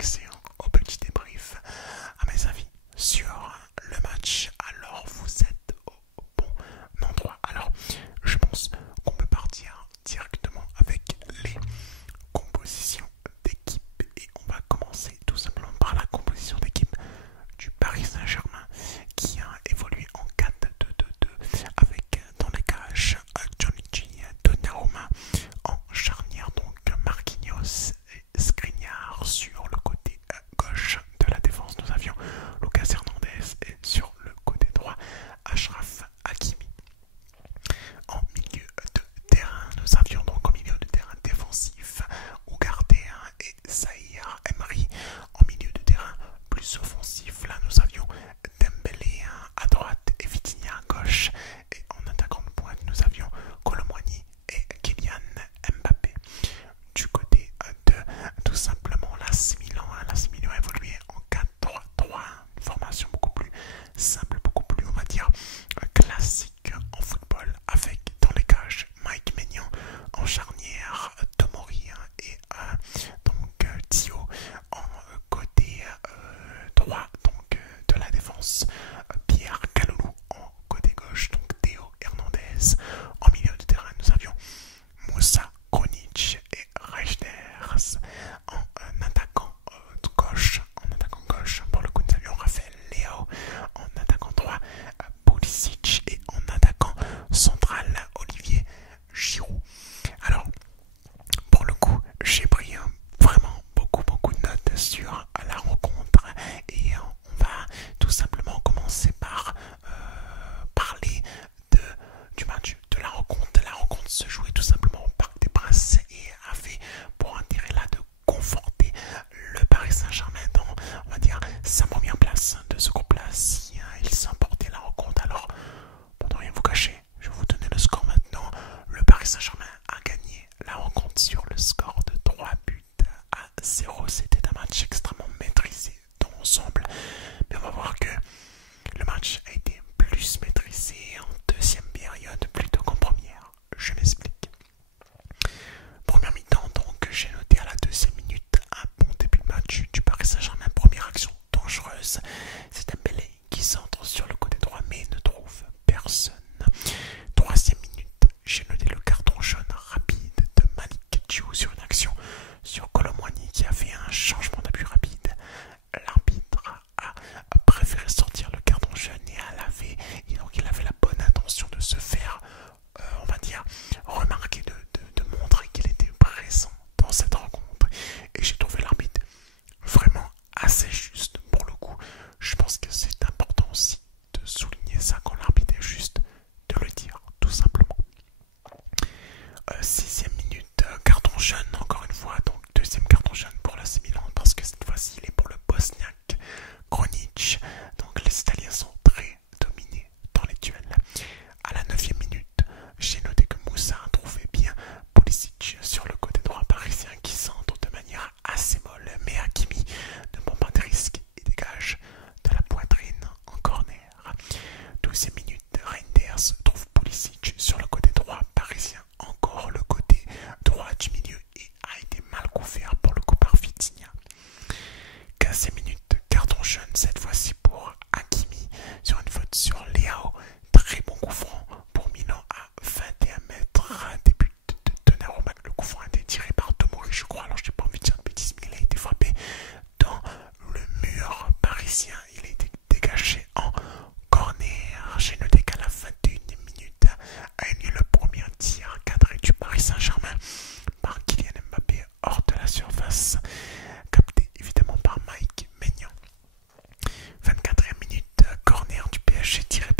accès au petit débrief, à mes avis sur le match. Alors vous êtes au bon endroit. Alors je pense qu'on peut partir directement avec les compositions d'équipe et on va commencer tout simplement par la composition d'équipe du Paris Saint-Germain qui a évolué en 4-2-2-2 avec dans les cages Johnny G, Donnarumma en charnière, donc Marquinhos et Skriniar sur le côté gauche de la défense. Nous avions Lucas Hernandez et sur le côté droit Achraf Hakimi. En milieu de terrain, nous avions donc au milieu de terrain défensif Ugarte et Zahir Emery. En milieu de terrain plus offensif, là nous avions Dembélé à droite et Vitinha à gauche. Et en attaquant de pointe, nous avions Colomboigny et Kylian Mbappé. Du côté de tout simplement l'AC Milan, l'AC Milan a évolué en 4-3-3, une formation beaucoup plus simple, beaucoup plus on va dire classique en football, avec dans les cages Mike Maignan en charnière, Tomori et donc Thio en côté droit donc de la défense, Pierre Kaloulou en côté gauche, donc Théo Hernandez. En milieu de terrain nous avions Moussa Kronic et Reijnders. En attaquant gauche, pour le coup nous avions Raphaël Léao. En attaquant droit Pulisic et en attaquant central Olivier Giroud. Alors pour le coup j'ai pris vraiment beaucoup de notes sur la rencontre et on va tout simplement commencer par parler du match, de la rencontre. La rencontre se jouait tout simplement au Parc des Princes et avait pour intérêt là de conforter le Paris Saint-Germain dans, on va dire, sa première place de ce groupe-là si il s'emportait la rencontre. Alors, pour ne rien vous cacher, je vais vous donner le score maintenant. Le Paris Saint-Germain a gagné la rencontre sur le score de 3-0. C'était un match extrêmement maîtrisé dans l'ensemble, mais on va voir que le match a été plus maîtrisé en deuxième période plutôt qu'en première. Je m'explique. Première mi-temps, donc j'ai noté à la deuxième minute un bon début de match du Paris Saint-Germain. Première action dangereuse, c'est Dembélé qui centre sur le côté droit mais ne trouve personne. Troisième minute, j'ai noté le carton jaune rapide de Malick Thiaw sur une action sur Colomboigny qui a fait un changement d'appui rapide. L'arbitre a préféré sortir le carton jaune et donc il avait la bonne intention de se faire, on va dire, remarquer, de montrer qu'il était présent dans cette rencontre. Et j'ai trouvé l'arbitre vraiment assez juste pour le coup. Je pense que c'est important aussi de souligner ça quand l'arbitre est juste, de le dire tout simplement. Sixième minute, carton jaune encore une fois, donc deuxième carton jaune pour l'AC Milan parce que cette fois-ci il est pour le Bosniaque Kronic. Donc les Italiens sont très dominés dans les duels. À la 9e minute, j'ai noté que Moussa a trouvé bien Pulisic sur le côté droit parisien qui centre de manière assez molle, mais Hakimi ne prend pas de risques et dégage de la poitrine en corner. 12e minute, Reinders trouve Pulisic sur le côté droit parisien, encore le côté droit du milieu, et a été mal couvert pour le coup par Vitinha. 15e minute, carton jaune cette fois-ci pour Hakimi sur une faute sur Léao. Très bon coup franc pour Milan à 21 mètres. Début de Donnarumma. Le coup franc a été tiré par Tomori, je crois. Alors je n'ai pas envie de dire de bêtises, mais il a été frappé dans le mur parisien. Il a été dégagé en corner. J'ai noté qu'à la 21e minute a eu lieu le premier tir cadré du Paris Saint-Germain par Kylian Mbappé hors de la surface, capté évidemment par Mike Maignan. 24e minute, corner du PSG tiré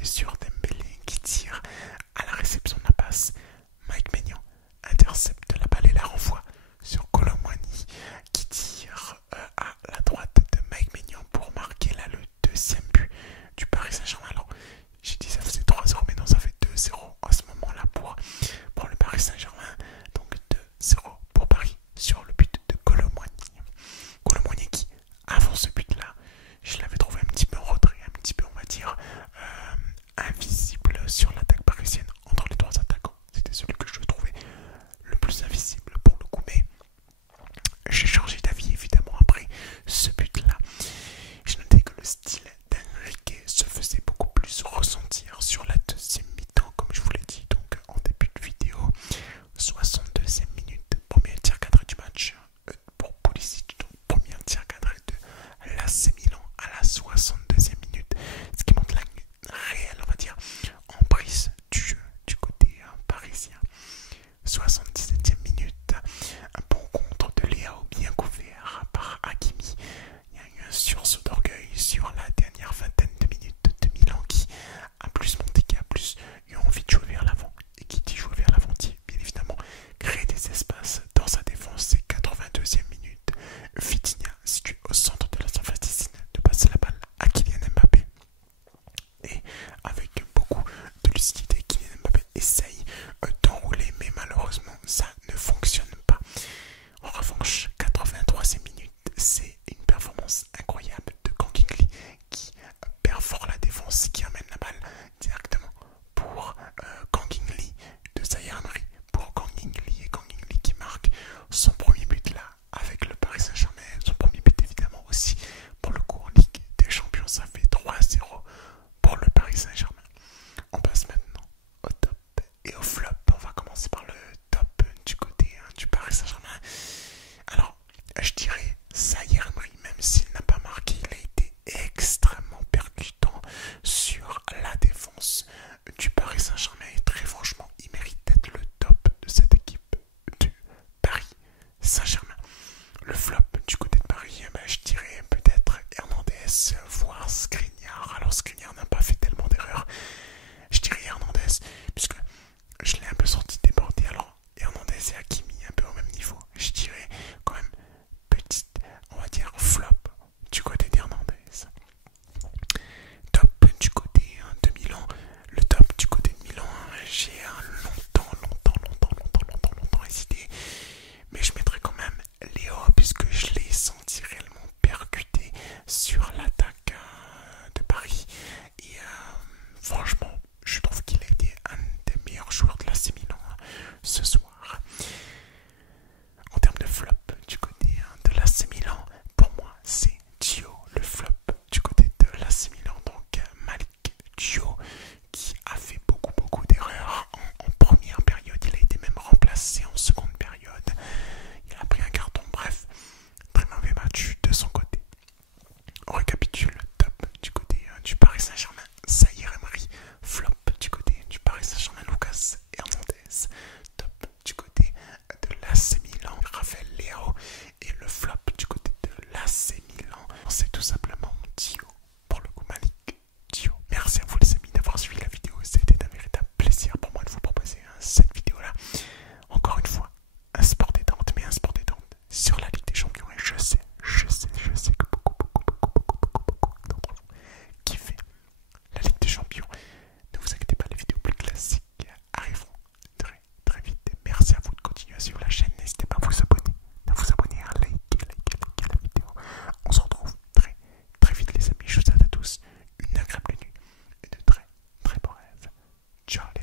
Mbappé sur Dembélé qui tire à la réception de la passe. Mike Maignan intercepte la balle et la renvoie sur Kolo Muani qui tire à la droite de Mike Maignan pour marquer là le deuxième but du Paris Saint-Germain. Alors, j'ai dit ça faisait 3-0, mais non, ça fait 2-0 à ce moment-là pour le Paris Saint-Germain. Donc 2-0 pour Paris sur le but de Kolo Muani. Kolo Muani qui, avant ce but-là, je l'avais trouvé un petit peu en retrait, un petit peu, on va dire, invisible sur l'attaque parisienne entre les trois attaquants. C'était celui que je trouvais le plus invisible pour le coup, mais j'ai changé d'avis évidemment après ce but-là. J'ai noté que le style d'Enrique se faisait beaucoup plus ressentir sur la deuxième mi-temps, comme je vous l'ai dit donc en début de vidéo. 62e minute, premier tir cadré du match pour Pulisic, donc premier tir cadré de l'AC Milan à la 62e minute, ce qui montre la réelle, on va dire, emprise du jeu du côté parisien. 77e minute, un bon contre de Léao bien couvert par Hakimi. Il y a eu un sursaut d'orgueil sur la dernière vingtaine de minutes de Milan qui a plus monté, qui a plus eu envie de jouer vers l'avant, et qui dit jouer vers l'avant dit bien évidemment créer des espaces dans sa défense. C'est 82e minute, Vitinha situé au centre de la surface de passer la balle à Kylian Mbappé, et avec beaucoup de lucidité Kylian Mbappé essaye d'enrouler, mais malheureusement ça ne fonctionne pas. En revanche, 83e minute, c'est une performance incroyable de Kang In-lee qui perfore la défense, qui amène la balle directement pour Kang In-lee de Zaïre Emery, pour Kang In-lee, et Kang In-lee qui marque son premier but là avec le Paris Saint-Germain, son premier but évidemment aussi pour le coup en Ligue des Champions. Ça fait 3-0 pour le Paris Saint-Germain. On passe maintenant au top et au flop. On va commencer par le top du côté du Paris Saint-Germain. Alors, je dirais Zaïre Emery, même s'il n'a pas marqué, il a été extrêmement percutant sur la défense du Paris Saint-Germain, et très franchement, il mérite d'être le top de cette équipe du Paris Saint-Germain. Le flop du côté de Paris, je dirais peut-être Hernandez, voire Skriniar. Alors Skriniar n'a pas fait tellement d'erreurs. Je dirais Hernandez, puisque je l'ai un peu senti déborder. Alors Hernandez et Hakimi un peu au même niveau. Je dirais quand même petite, on va dire flop du côté d'Hernandez. Top du côté de Milan. Le top du côté de Milan, j'ai longtemps hésité, mais je mettrai quand même Léo, puisque je l'ai senti réellement percuté sur l'attaque de Paris, et franchement je trouve qu'il a été un des meilleurs joueurs de l'AC Milan ce soir. En termes de flop du côté de l'AC Milan, pour moi c'est Gio, le flop du côté de l'AC Milan. Donc Malick Gio qui a fait beaucoup d'erreurs en première période. Il a été même remplacé en seconde période. Il a pris un carton, bref, très mauvais match de son côté. On récapitule. Top du côté du Paris Saint-Germain, Zaïre Emery. Flop du côté du Paris Saint-Germain, Lucas Hernandez. Top du côté de l'AC Milan, Raphaël Léao. Et le flop du côté de l'AC Milan, c'est tout simplement Gio, pour le coup Malick Gio. Merci à vous les amis d'avoir suivi la vidéo. C'était un véritable plaisir pour moi de vous proposer cette vidéo là. Encore une fois, un sport détente, mais un sport détente sur la Ligue des Champions. Et je sais que beaucoup d'entre vous kiffez la Ligue des Champions. Ne vous inquiétez pas, les vidéos plus classiques arriveront très vite. Et merci à vous de continuer à suivre la chaîne. N'hésitez pas à vous abonner, à liker la vidéo. On se retrouve très vite les amis. Je vous souhaite à tous une agréable nuit et de très beaux rêves. Ciao les